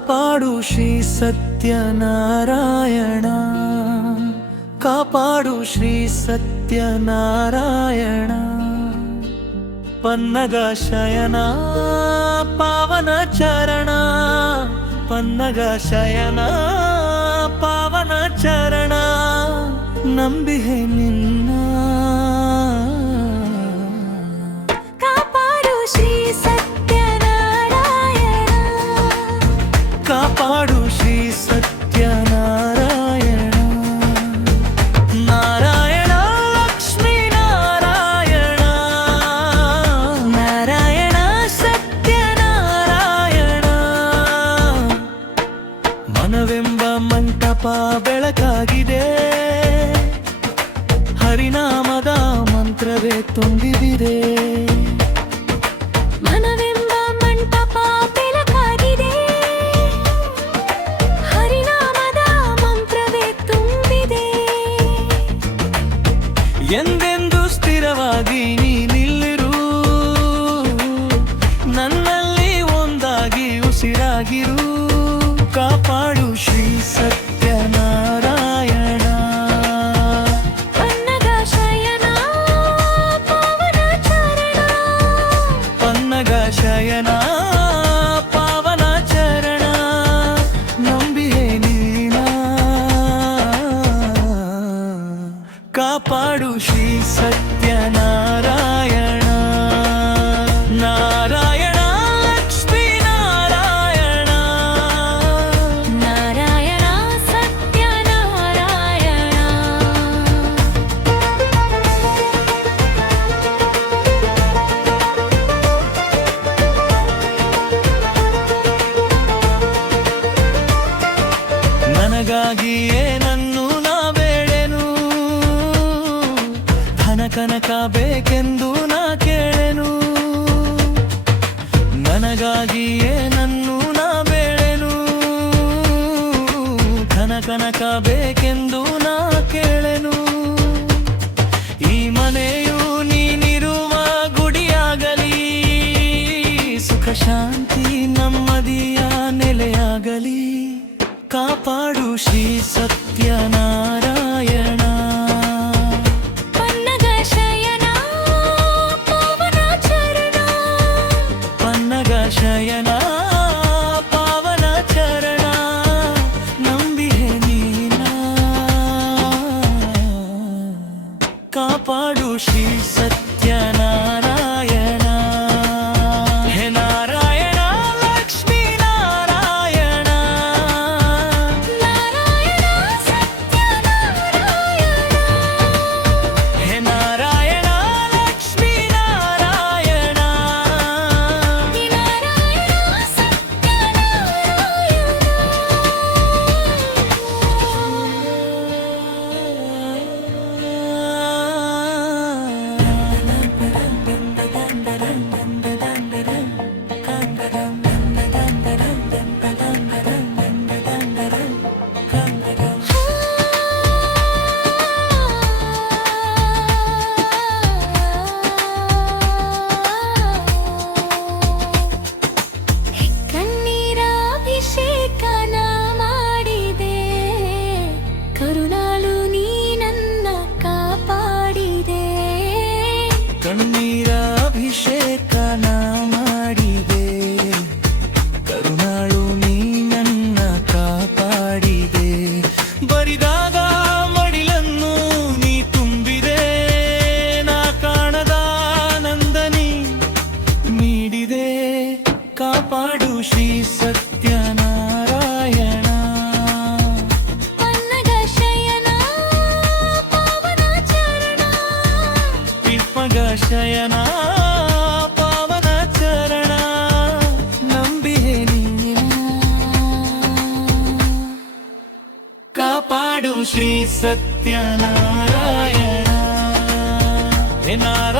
ಕಾಪಾಡು ಶ್ರೀ ಸತ್ಯನಾರಾಯಣ, ಕಾಪಾಡು ಶ್ರೀ ಸತ್ಯನಾರಾಯಣ. ಪನ್ನಗ ಶಯನ ಪಾವನ ಚರಣ, ಪನ್ನಗ ಶಯನ ಪಾವನ ಚರಣ, ನಂಬಿಹೆ ನಿನ್ನ. ಕಾಪಾಡು ಶ್ರೀ ಸತ್ಯನಾರಾಯಣ, ಕಾಪಾಡು ಶ್ರೀ ಸತ್ಯನಾರಾಯಣ. ನಾರಾಯಣ ಲಕ್ಷ್ಮೀ ನಾರಾಯಣ, ನಾರಾಯಣ ಸತ್ಯನಾರಾಯಣ. ಮನವೆಂಬ ಮಂಟಪ ಬೆಳಕಾಗಿದೆ, ಹರಿನಾಮದ ಮಂತ್ರವೇ ತುಂಬಿದಿದೆ. ಮನವೆಂಬ ಮಂಟಪ ಬೆಳಕಾಗಿದೆ, ಹರಿನಾಮದ ಮಂತ್ರವೇ ತುಂಬಿದೆ. ಎಂದೆಂದು ಸ್ಥಿರವಾಗಿ ನೀ ನಿಲ್ಲಿರು, ನನ್ನಲ್ಲಿ ಒಂದಾಗಿ ಉಸಿರಾಗಿರು. ಕಾಪಾಡು ಶ್ರೀ ಸತ್ಯನಾರಾಯಣ, ಪನ್ನಗ ಶಯನ ಪಾವನ ಚರಣ, ಪನ್ನಗ ಶಯನ ಪಾವನ ಚರಣ, ನಂಬಿಹೆ ನೀನ. ಕಾಪಾಡು ಶ್ರೀ ಸತ್ಯನಾರಾಯಣ, ನಾರಾಯಣ ಲಕ್ಷ್ಮೀ ನಾರಾಯಣ, ನಾರಾಯಣ ಸತ್ಯನಾರಾಯಣ. ನನಗಾಗಿಯೇ ನನ್ನು ನಾ ಬೇಳೆನು, ಧನ ಕನಕ ಬೇಕೆಂದು ನಾ ಕೇಳೆನು. ನನಗಾಗಿಯೇ ನನ್ನು ನಾ ಬೇಳೆನು, ಧನ ಕನಕ ಬೇಕೆಂದು ನಾ ಕೇಳೆನು. ಈ ಮನೆಯು ನೀನಿರುವ ಗುಡಿಯಾಗಲಿ, ಸುಖ ಶಾಂತಿ ನೆಮ್ಮದಿಯ ನೆಲೆಯಾಗಲಿ. ಕಾಪಾಡು ಶ್ರೀ ಸತ್ಯನಾರಾಯಣ, ಪನ್ನಗ ಶಯನ ಪಾವನ ಚರಣ, ಪನ್ನಗ ಶಯನ ಪಾವನ ಚರಣ, ನಂಬಿಹೆ ನೀನ. ಕಾಪಾಡು ಶ್ರೀ ಸತ್ಯನಾರಾಯಣ, ಹೇ ನಾರಾಯಣ ಲಕ್ಷ್ಮೀ ನಾರಾಯಣ, ನಾರಾಯಣ ಸತ್ಯನಾರಾಯಣ. ಹೇ ನಾರಾಯಣ ಲಕ್ಷ್ಮೀ ನಾರಾಯಣ. ನಾರಾಯಣ ಕಣ್ಣೀರಾಭಿಷೇಕನ ಮಾಡಿದೆ, ಕರುಣಾಳು ನೀ ನನ್ನ ಕಾಪಾಡಿದೆ. ಕಣ್ಣೀರ ಅಭಿಷೇಕನ ಮಾಡಿದೆ, ಕರುಣಾಳು ನೀ ನನ್ನ ಕಾಪಾಡಿದೆ. ಬರಿದಾದ ಮಡಿಲನ್ನು ನೀ ತುಂಬಿದೆ, ನಾ ಕಾಣದ ನಂದನಿ ನೀಡಿದೆ. ಕಾಪಾಡು ಶ್ರೀ ಸತ್ಯನಾರಾಯಣ, ಪನ್ನಗ ಶಯನ ಪಾವನ ಚರಣ, ಪೀಠ್ಮಗ ಶಯನ ಪಾವನ ಚರಣ, ನಂಬಿಹೆ ನೀನ. ಕಾಪಾಡು ಶ್ರೀ ಸತ್ಯನಾರಾಯಣ, ಹೇ ನಾರಾಯಣ